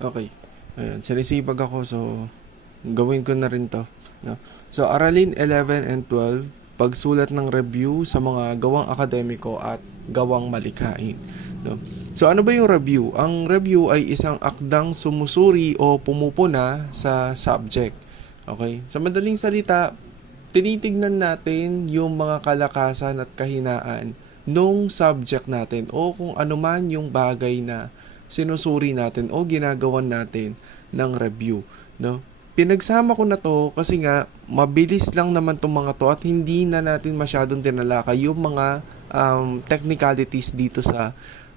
Okay. Ayan, sinisipag ako so gawin ko na rin to. No? So aralin 11 and 12, pagsulat ng review sa mga gawang akademiko at gawang malikhain. No? So ano ba yung review? Ang review ay isang akdang sumusuri o pumupuna sa subject. Okay? Sa madaling salita, tinitignan natin yung mga kalakasan at kahinaan nung subject natin o kung ano man yung bagay na sinusuri natin o ginagawan natin ng review, no? Pinagsama ko na to kasi nga mabilis lang naman tong mga to at hindi na natin masyadong tinalakay yung mga um, technicalities dito sa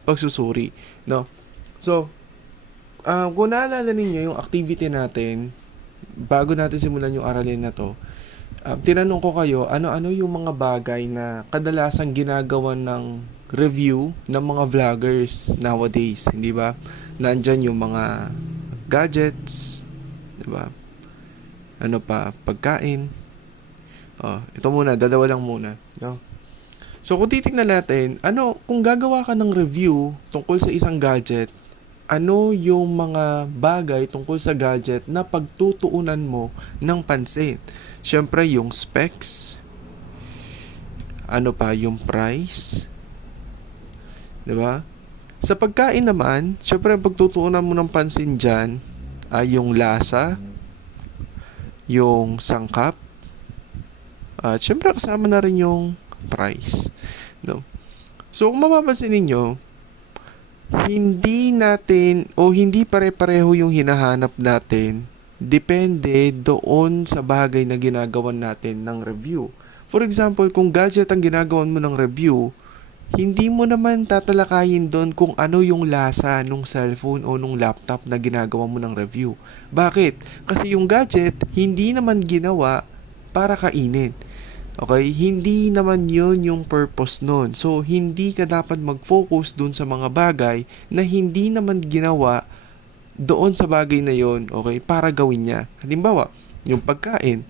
pagsusuri, no? So, uh, kung naalala ninyo yung activity natin bago natin simulan yung aralin na to, uh, tinanong ko kayo ano-ano yung mga bagay na kadalasan ginagawa ng review ng mga vloggers nowadays, hindi ba? Nandyan yung mga gadgets, di ba? Ano pa, pagkain. Oh, ito muna, dalawa lang muna, no? So kung titingnan natin, ano kung gagawa ka ng review tungkol sa isang gadget, ano yung mga bagay tungkol sa gadget na pagtutuunan mo ng pansin? Siyempre, yung specs, ano pa, yung price, 'di ba? Sa pagkain naman, syempre ang pagtutuunan mo ng pansin diyan ay yung lasa, yung sangkap, at syempre kasama na rin yung price, no? So kung mapapansin ninyo, hindi natin o hindi pare-pareho yung hinahanap natin depende doon sa bagay na ginagawan natin ng review. For example, kung gadget ang ginagawan mo ng review, hindi mo naman tatalakayin doon kung ano yung lasa nung cellphone o nung laptop na ginagawa mo ng review. Bakit? Kasi yung gadget, hindi naman ginawa para kainin. Okay? Hindi naman yun yung purpose nun. So, hindi ka dapat mag-focus doon sa mga bagay na hindi naman ginawa doon sa bagay na yon okay, para gawin niya. Halimbawa, yung pagkain.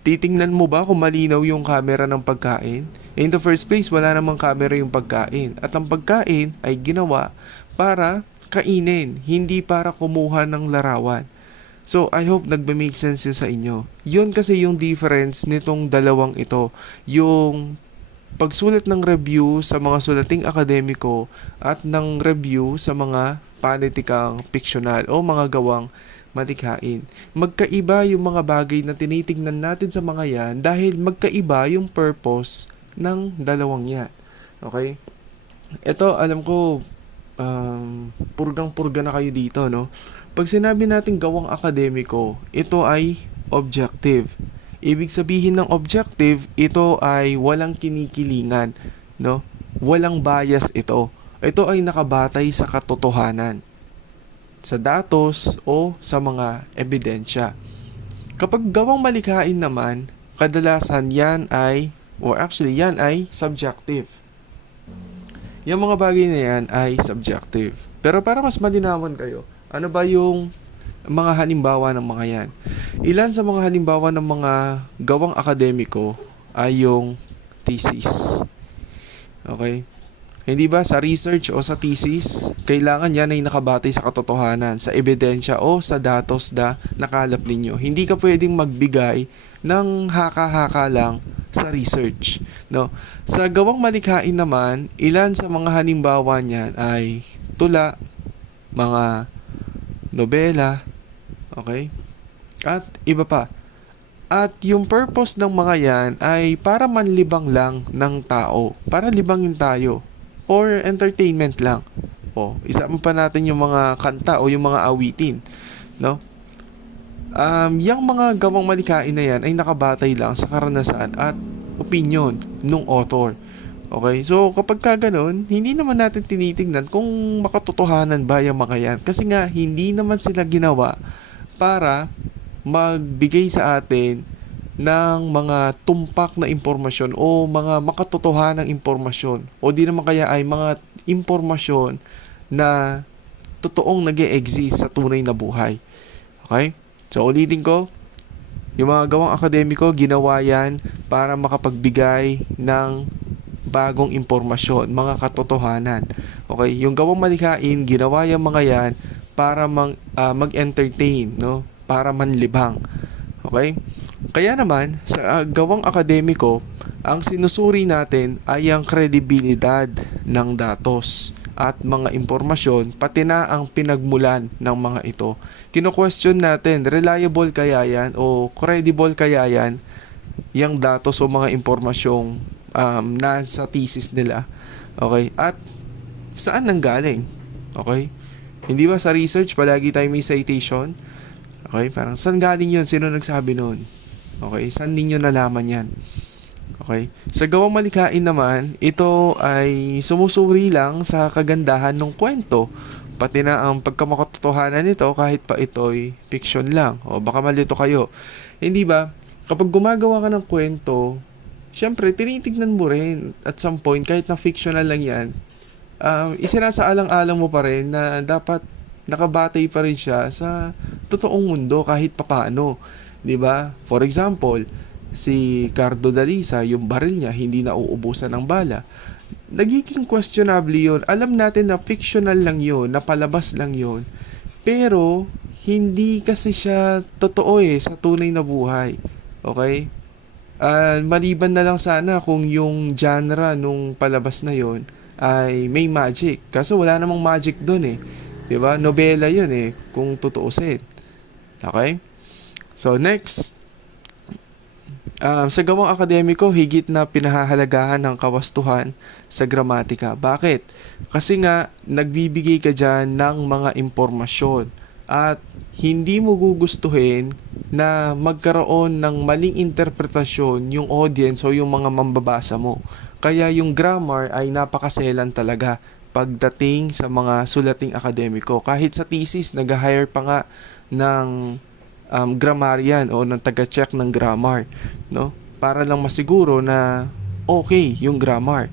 Titingnan mo ba kung malinaw yung camera ng pagkain? In the first place, wala namang camera yung pagkain. At ang pagkain ay ginawa para kainin, hindi para kumuha ng larawan. So, I hope nagbe-make sense yun sa inyo. Yun kasi yung difference nitong dalawang ito. Yung pagsulat ng review sa mga sulating akademiko at ng review sa mga panitikang fiksyonal o mga gawang matikhain. Magkaiba yung mga bagay na tinitingnan natin sa mga yan dahil magkaiba yung purpose ng dalawang yan. Okay? Ito, alam ko, um, purgang-purga na kayo dito, no? Pag sinabi natin gawang akademiko, ito ay objective. Ibig sabihin ng objective, ito ay walang kinikilingan, no? Walang bias ito. Ito ay nakabatay sa katotohanan, sa datos o sa mga ebidensya. Kapag gawang malikhain naman, kadalasan yan ay, or actually yan ay subjective. Yung mga bagay na yan ay subjective. Pero para mas malinawan kayo, ano ba yung mga halimbawa ng mga yan? Ilan sa mga halimbawa ng mga gawang akademiko ay yung thesis. Okay? Hindi ba sa research o sa thesis, kailangan yan ay nakabatay sa katotohanan, sa ebidensya o sa datos na nakalap ninyo. Hindi ka pwedeng magbigay ng haka-haka lang sa research. No? Sa gawang malikhain naman, ilan sa mga halimbawa niyan ay tula, mga nobela, okay? At iba pa. At yung purpose ng mga yan ay para manlibang lang ng tao. Para libangin tayo. Or entertainment lang. O, isama pa natin yung mga kanta o yung mga awitin. No? Um, yung mga gawang malikain na yan ay nakabatay lang sa karanasan at opinion ng author. Okay? So, kapag ka ganun, hindi naman natin tinitingnan kung makatotohanan ba yung mga yan. Kasi nga, hindi naman sila ginawa para magbigay sa atin ng mga tumpak na impormasyon o mga makatotohanang impormasyon o di naman kaya ay mga impormasyon na totoong nag exist sa tunay na buhay. Okay? So, ulitin ko, yung mga gawang akademiko, ginawa yan para makapagbigay ng bagong impormasyon, mga katotohanan. Okay? Yung gawang malikhain, ginawa yung mga yan para mang, ah, mag-entertain, no? Para manlibang. Okay? Kaya naman, sa ah, gawang akademiko, ang sinusuri natin ay ang kredibilidad ng datos at mga impormasyon, pati na ang pinagmulan ng mga ito. Kino-question natin, reliable kaya yan o credible kaya yan, yung datos o mga impormasyong um, nasa thesis nila. Okay? At saan nanggaling? Okay? Hindi ba sa research palagi tayo may citation? Okay? Parang saan galing yun? Sino nagsabi nun? Okay? Saan ninyo nalaman yan? Okay? Sa gawang malikain naman, ito ay sumusuri lang sa kagandahan ng kwento. Pati na ang pagkamakatotohanan nito kahit pa ito'y fiction lang. O baka malito kayo. Hindi ba? Kapag gumagawa ka ng kwento, syempre, tinitignan mo rin at some point, kahit na fictional lang yan, um, isinasaalang-alang mo pa rin na dapat nakabatay pa rin siya sa totoong mundo kahit papaano. 'Di ba? For example, si Cardo Dalisa, yung baril niya hindi na uubusan ng bala. Nagiging questionable yun. Alam natin na fictional lang yun, na palabas lang yun. Pero, hindi kasi siya totoo eh sa tunay na buhay. Okay? Ah, maliban na lang sana kung yung genre nung palabas na yon ay may magic. Kaso wala namang magic doon eh. 'Di ba? Nobela 'yun eh kung tutuusin. Okay? So next, um, sa gawang akademiko, higit na pinahahalagahan ng kawastuhan sa gramatika. Bakit? Kasi nga, nagbibigay ka dyan ng mga impormasyon at hindi mo gugustuhin na magkaroon ng maling interpretasyon yung audience o yung mga mambabasa mo. Kaya yung grammar ay napakaselan talaga pagdating sa mga sulating akademiko. Kahit sa thesis, nag-hire pa nga ng um, grammarian o ng taga-check ng grammar, no? Para lang masiguro na okay yung grammar.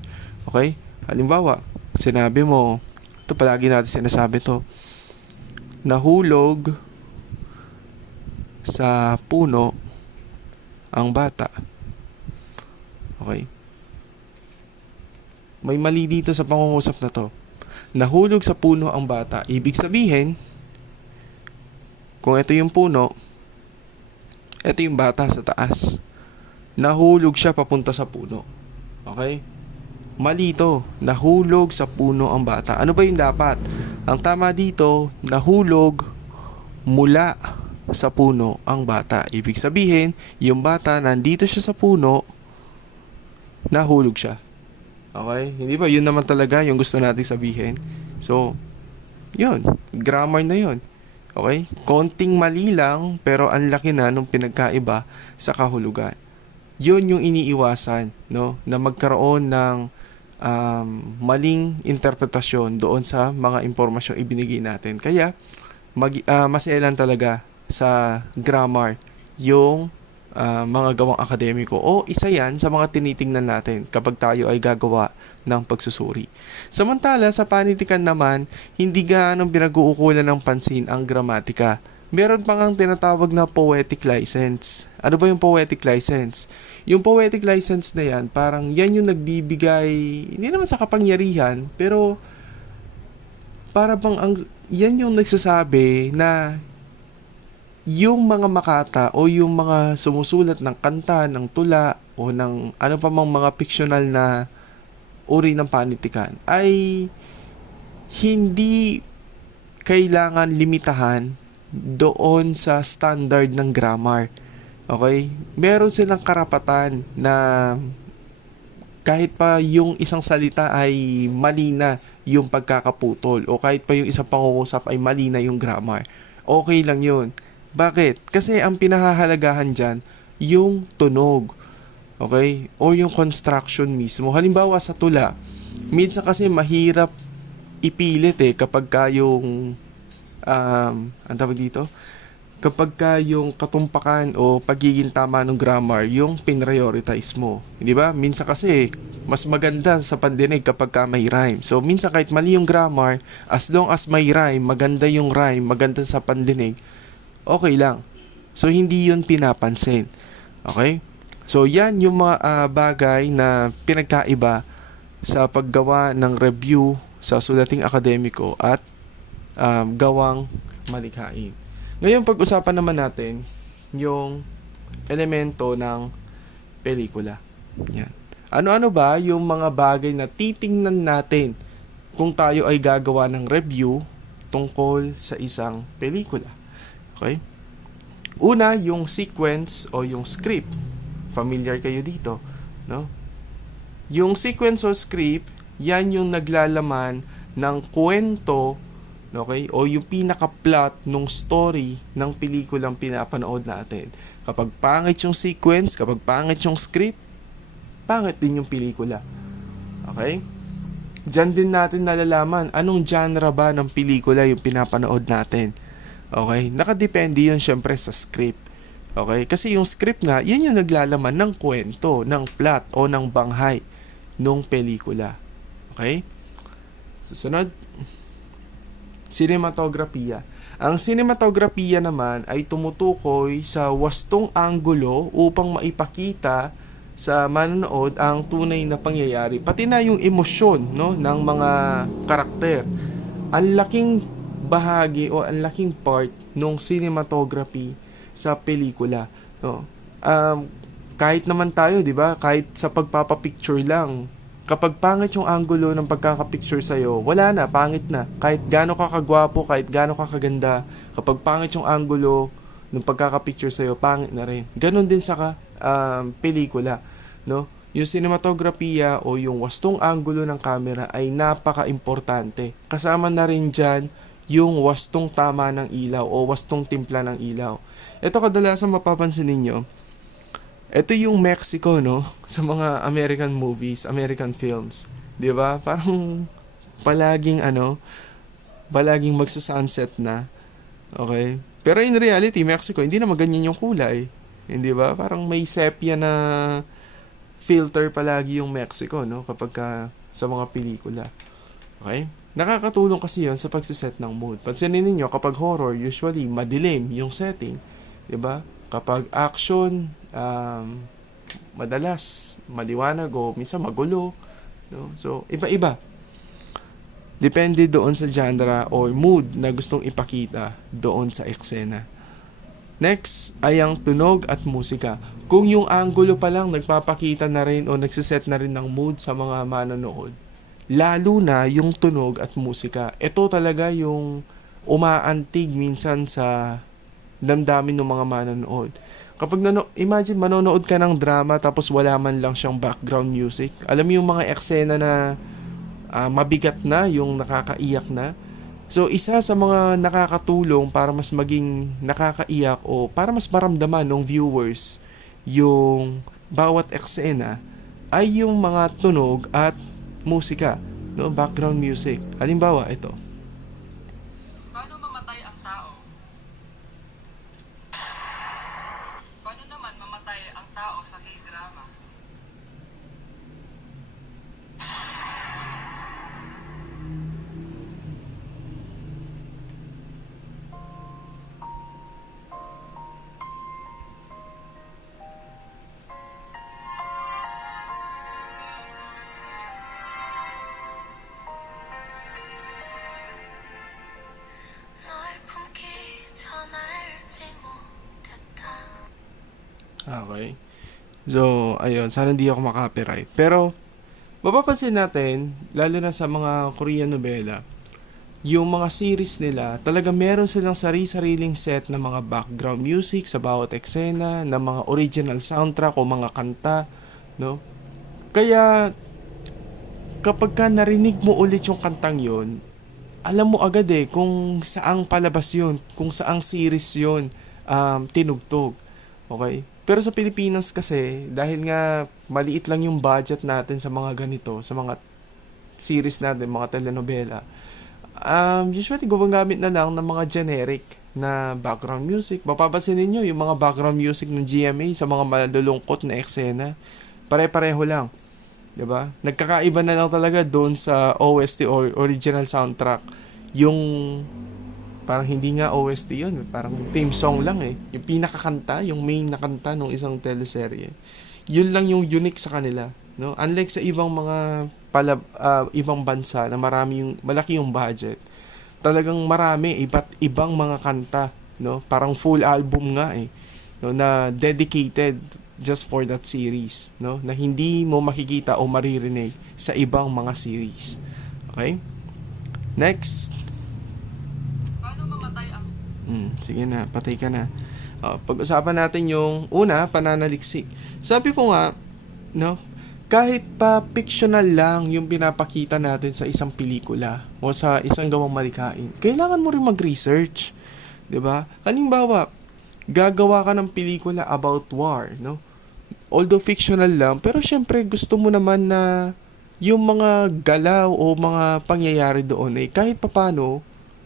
Okay? Halimbawa, sinabi mo, ito palagi natin sinasabi to, nahulog sa puno ang bata. Okay? May mali dito sa pangungusap na to. Nahulog sa puno ang bata. Ibig sabihin, kung ito yung puno, ito yung bata sa taas. Nahulog siya papunta sa puno. Okay? Mali to. Nahulog sa puno ang bata. Ano ba yung dapat? Ang tama dito, nahulog mula sa puno ang bata. Ibig sabihin, yung bata nandito siya sa puno, nahulog siya. Okay? Hindi ba? Yun naman talaga yung gusto natin sabihin. So, yun. Grammar na yun. Okay? Konting mali lang, pero ang laki na nung pinagkaiba sa kahulugan. Yun yung iniiwasan, no? Na magkaroon ng um, maling interpretasyon doon sa mga impormasyong ibinigay natin. Kaya, mag, uh, masailan talaga sa grammar yung uh, mga gawang akademiko o isa yan sa mga tinitingnan natin kapag tayo ay gagawa ng pagsusuri. Samantala, sa panitikan naman, hindi gaanong pinag-uukulan ng pansin ang gramatika. Meron pa ngang tinatawag na poetic license. Ano ba yung poetic license? Yung poetic license na yan, parang yan yung nagbibigay, hindi naman sa kapangyarihan, pero para bang ang, yan yung nagsasabi na yung mga makata o yung mga sumusulat ng kanta, ng tula o ng ano pa mang mga fictional na uri ng panitikan ay hindi kailangan limitahan doon sa standard ng grammar. Okay? Meron silang karapatan na kahit pa yung isang salita ay mali na yung pagkakaputol o kahit pa yung isang pangungusap ay mali na yung grammar. Okay lang yun. Bakit? Kasi ang pinahahalagahan dyan, yung tunog. Okay? O yung construction mismo. Halimbawa sa tula, minsan kasi mahirap ipilit eh kapag ka yung um, ang tawag dito? Kapag ka yung katumpakan o pagiging tama ng grammar, yung pinrioritize mo. Di ba? Minsan kasi, mas maganda sa pandinig kapag ka may rhyme. So, minsan kahit mali yung grammar, as long as may rhyme, maganda yung rhyme, maganda sa pandinig, okay lang. So, hindi yun pinapansin. Okay? So, yan yung mga uh, bagay na pinagkaiba sa paggawa ng review sa sulating akademiko at um, gawang malikhain. Ngayon, pag-usapan naman natin yung elemento ng pelikula. Yan. Ano-ano ba yung mga bagay na titingnan natin kung tayo ay gagawa ng review tungkol sa isang pelikula? Okay? Una, yung sequence o yung script. Familiar kayo dito, no? Yung sequence o script, yan yung naglalaman ng kwento, okay? O yung pinaka-plot ng story ng pelikulang pinapanood natin. Kapag pangit yung sequence, kapag pangit yung script, pangit din yung pelikula. Okay? Diyan din natin nalalaman anong genre ba ng pelikula yung pinapanood natin. Okay? Nakadepende yun syempre sa script. Okay? Kasi yung script nga, yun yung naglalaman ng kwento, ng plot o ng banghay nung pelikula. Okay? Susunod, cinematografiya. Ang cinematografiya naman ay tumutukoy sa wastong anggulo upang maipakita sa manonood ang tunay na pangyayari pati na yung emosyon no ng mga karakter. Ang laking bahagi o ang laking part ng cinematography sa pelikula, no. Um, kahit naman tayo, 'di ba? Kahit sa pagpapapicture lang, kapag pangit yung angulo ng pagkakapicture sa'yo, wala na, pangit na. Kahit gaano ka kagwapo, kahit gaano ka kaganda, kapag pangit yung angulo ng pagkakapicture sa'yo, pangit na rin. Ganon din sa um, pelikula. No? Yung cinematografiya o yung wastong angulo ng camera ay napaka-importante. Kasama na rin dyan yung wastong tama ng ilaw o wastong timpla ng ilaw. Ito kadalasan mapapansin ninyo, ito yung Mexico, no? Sa mga American movies, American films. 'Di ba? Parang palaging ano, palaging magsa-sunset na. Okay? Pero in reality, Mexico, hindi naman ganyan yung kulay. Hindi ba? Parang may sepia na filter palagi yung Mexico, no? Kapag ka, sa mga pelikula. Okay? Nakakatulong kasi yon sa pagsiset ng mood. Pansinin ninyo, kapag horror, usually madilim yung setting. ba? Kapag action, um, madalas maliwanag o minsan magulo. No? So, iba-iba. Depende doon sa genre or mood na gustong ipakita doon sa eksena. Next ay ang tunog at musika. Kung yung angulo pa lang nagpapakita na rin o nagsiset na rin ng mood sa mga manonood, lalo na yung tunog at musika. Ito talaga yung umaantig minsan sa damdamin ng mga manonood. Kapag nano, imagine manonood ka ng drama tapos wala man lang siyang background music. Alam mo yung mga eksena na ah, mabigat na, yung nakakaiyak na. So isa sa mga nakakatulong para mas maging nakakaiyak o para mas maramdaman ng viewers yung bawat eksena ay yung mga tunog at musika, no, background music. Halimbawa, ito. Okay. So, ayun, sana hindi ako makapiright. Pero, mapapansin natin, lalo na sa mga Korean novela, yung mga series nila, talaga meron silang sari-sariling set ng mga background music sa bawat eksena, ng mga original soundtrack o mga kanta, no? Kaya, kapag ka narinig mo ulit yung kantang yon alam mo agad eh kung saang palabas yun, kung saang series yun um, tinugtog. Okay? Pero sa Pilipinas kasi, dahil nga maliit lang yung budget natin sa mga ganito, sa mga series natin, mga telenovela, um, usually gumagamit na lang ng mga generic na background music. Mapapansin ninyo yung mga background music ng GMA sa mga malulungkot na eksena. Pare-pareho lang. 'di ba? Nagkakaiba na lang talaga doon sa OST or original soundtrack. Yung parang hindi nga OST 'yun, parang theme song lang eh. Yung pinakakanta, yung main na kanta ng isang teleserye. Yun lang yung unique sa kanila, no? Unlike sa ibang mga pala, ah, ibang bansa na marami yung malaki yung budget. talagang marami iba't ibang mga kanta, no? Parang full album nga eh, no, na dedicated just for that series, no? Na hindi mo makikita o maririnig sa ibang mga series. Okay? Next. Hmm, sige na, patay ka na. Uh, pag-usapan natin yung una, pananaliksik. Sabi ko nga, no, kahit pa fictional lang yung pinapakita natin sa isang pelikula o sa isang gawang malikain, kailangan mo rin mag-research. 'Di ba? Halimbawa, gagawa ka ng pelikula about war, no? Although fictional lang, pero syempre gusto mo naman na yung mga galaw o mga pangyayari doon eh kahit papano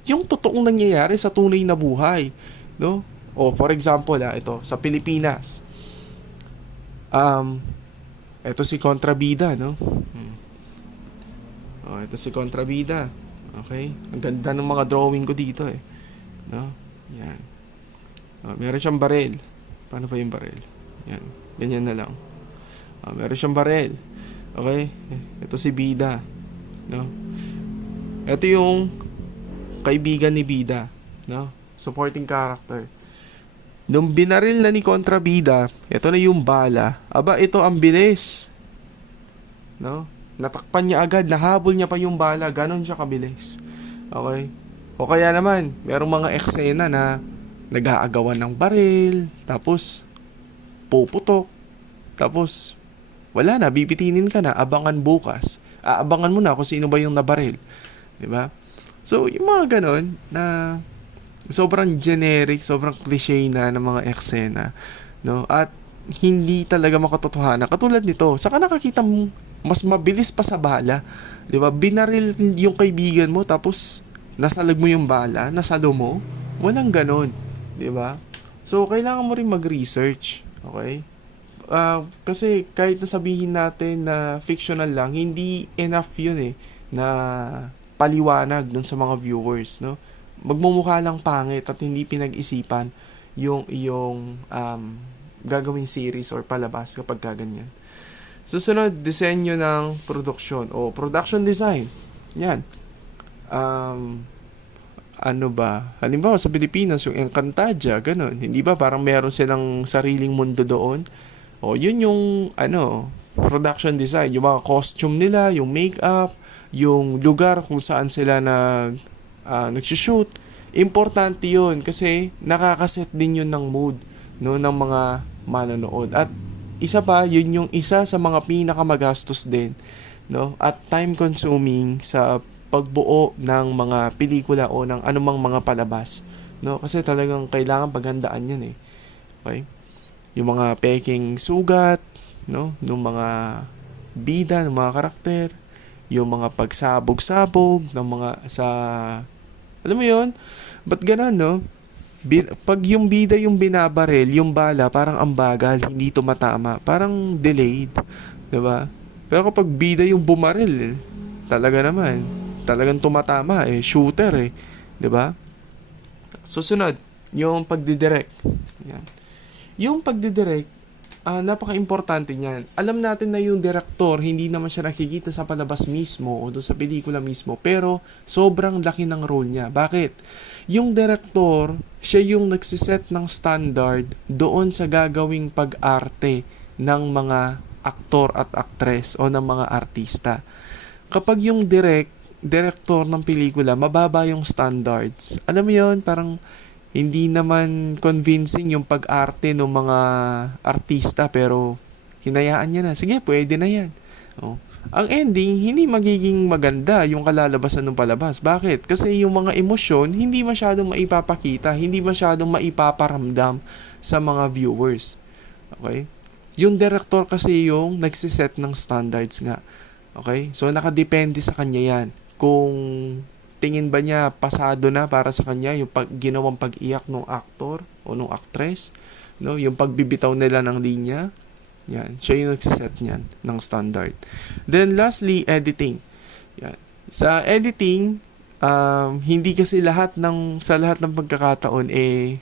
yung totoong nangyayari sa tunay na buhay, no? O for example, ah, ito sa Pilipinas. Um ito si Kontrabida, no? Hmm. Oh, ito si Kontrabida. Okay? Ang ganda ng mga drawing ko dito eh. No? Yan. Oh, meron siyang barel. Paano pa yung barel? Yan. Ganyan na lang. Oh, meron siyang barel. Okay? Ito si Bida. No? Ito yung kaibigan ni Bida, no? Supporting character. Nung binaril na ni Kontrabida, ito na yung bala. Aba, ito ang bilis. No? Natakpan niya agad, nahabol niya pa yung bala, ganon siya kabilis. Okay? O kaya naman, merong mga eksena na nag-aagawan ng baril, tapos puputok, tapos wala na, bibitinin ka na, abangan bukas. Aabangan mo na kung sino ba yung nabaril. 'Di ba? So, yung mga ganon na sobrang generic, sobrang cliche na ng mga eksena, no? At hindi talaga makatotohanan. Katulad nito, saka nakakita mo mas mabilis pa sa bala. 'Di ba? Binaril yung kaibigan mo tapos nasalag mo yung bala, nasalo mo. Walang ganon, 'di ba? So, kailangan mo rin mag-research, okay? Ah, kasi kahit nasabihin natin na fictional lang, hindi enough 'yun eh na paliwanag dun sa mga viewers, no? Magmumukha lang pangit at hindi pinag-isipan yung iyong um, gagawing series or palabas kapag kaganyan. Susunod, disenyo ng production o production design. Yan. Um, ano ba? Halimbawa sa Pilipinas, yung Encantadia, ganun. Hindi ba parang meron silang sariling mundo doon? O yun yung ano, production design, yung mga costume nila, yung makeup, yung lugar kung saan sila nag uh, nagsushoot. Importante yun kasi nakakaset din yun ng mood no, ng mga manonood. At isa pa, yun yung isa sa mga pinakamagastos din no, at time consuming sa pagbuo ng mga pelikula o ng anumang mga palabas. No? Kasi talagang kailangan paghandaan yan eh. Okay? Yung mga peking sugat, no? Nung mga bida, ng mga karakter, yung mga pagsabog-sabog ng mga sa alam mo yon ba't ganun no? Bin, pag yung bida yung binabaril yung bala parang ang bagal hindi tumatama parang delayed 'di ba? Pero kapag bida yung bumaril eh, talaga naman. Talagang tumatama eh shooter eh 'di ba? Susunod yung pagdidirect. Yan. Yung pagdidirect Ah, napaka-importante niyan. Alam natin na yung director, hindi naman siya nakikita sa palabas mismo o doon sa pelikula mismo, pero sobrang laki ng role niya. Bakit? Yung director, siya yung nagsiset ng standard doon sa gagawing pag-arte ng mga aktor at aktres o ng mga artista. Kapag yung direct, director ng pelikula, mababa yung standards. Alam mo yon parang hindi naman convincing yung pag-arte ng mga artista pero hinayaan niya na. Sige, pwede na yan. Oh. Ang ending, hindi magiging maganda yung kalalabasan ng palabas. Bakit? Kasi yung mga emosyon, hindi masyadong maipapakita, hindi masyadong maipaparamdam sa mga viewers. Okay? Yung director kasi yung nagsiset ng standards nga. Okay? So, nakadepende sa kanya yan. Kung tingin ba niya pasado na para sa kanya yung pag, ginawang pag-iyak ng aktor o ng actress, no? Yung pagbibitaw nila ng linya. Yan, siya yung nagsiset niyan ng standard. Then lastly, editing. Yan. Sa editing, um, hindi kasi lahat ng sa lahat ng pagkakataon eh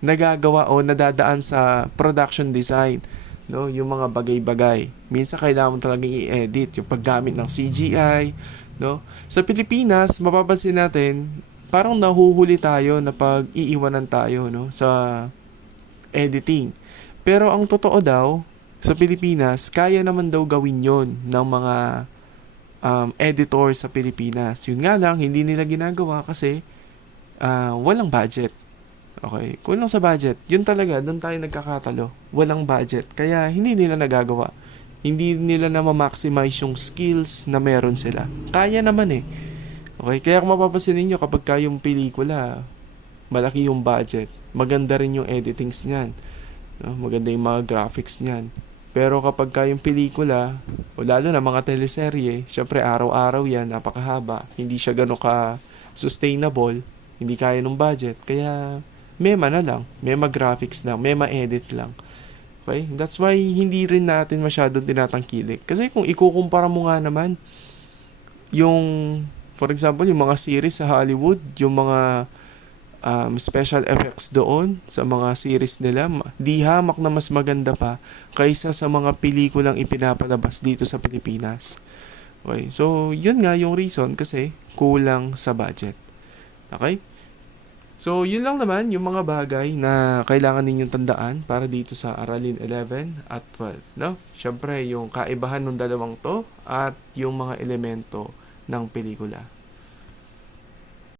nagagawa o nadadaan sa production design no yung mga bagay-bagay minsan kailangan mo talaga i-edit yung paggamit ng CGI no? Sa Pilipinas, mapapansin natin, parang nahuhuli tayo na pag iiwanan tayo no sa editing. Pero ang totoo daw sa Pilipinas, kaya naman daw gawin 'yon ng mga um, editor sa Pilipinas. Yun nga lang, hindi nila ginagawa kasi ah, walang budget. Okay, kulang sa budget. Yun talaga, doon tayo nagkakatalo. Walang budget. Kaya hindi nila nagagawa. Hindi nila na ma-maximize yung skills na meron sila. Kaya naman eh. Okay, kaya kung mapapansin ninyo kapag kayong pelikula, malaki yung budget. Maganda rin yung editings niyan. No? Maganda yung mga graphics niyan. Pero kapag kayong pelikula, o lalo na mga teleserye, syempre araw-araw yan, napakahaba. Hindi siya gano'n ka sustainable, hindi kaya ng budget. Kaya mema na lang, mema graphics lang, mema edit lang. Okay? That's why hindi rin natin masyadong tinatangkilik. Kasi kung ikukumpara mo nga naman, yung, for example, yung mga series sa Hollywood, yung mga um, special effects doon sa mga series nila, di hamak na mas maganda pa kaysa sa mga pelikulang ipinapalabas dito sa Pilipinas. Okay, so yun nga yung reason kasi kulang sa budget. Okay? So, yun lang naman yung mga bagay na kailangan ninyong tandaan para dito sa Aralin 11 at 12. No? Siyempre, yung kaibahan ng dalawang to at yung mga elemento ng pelikula.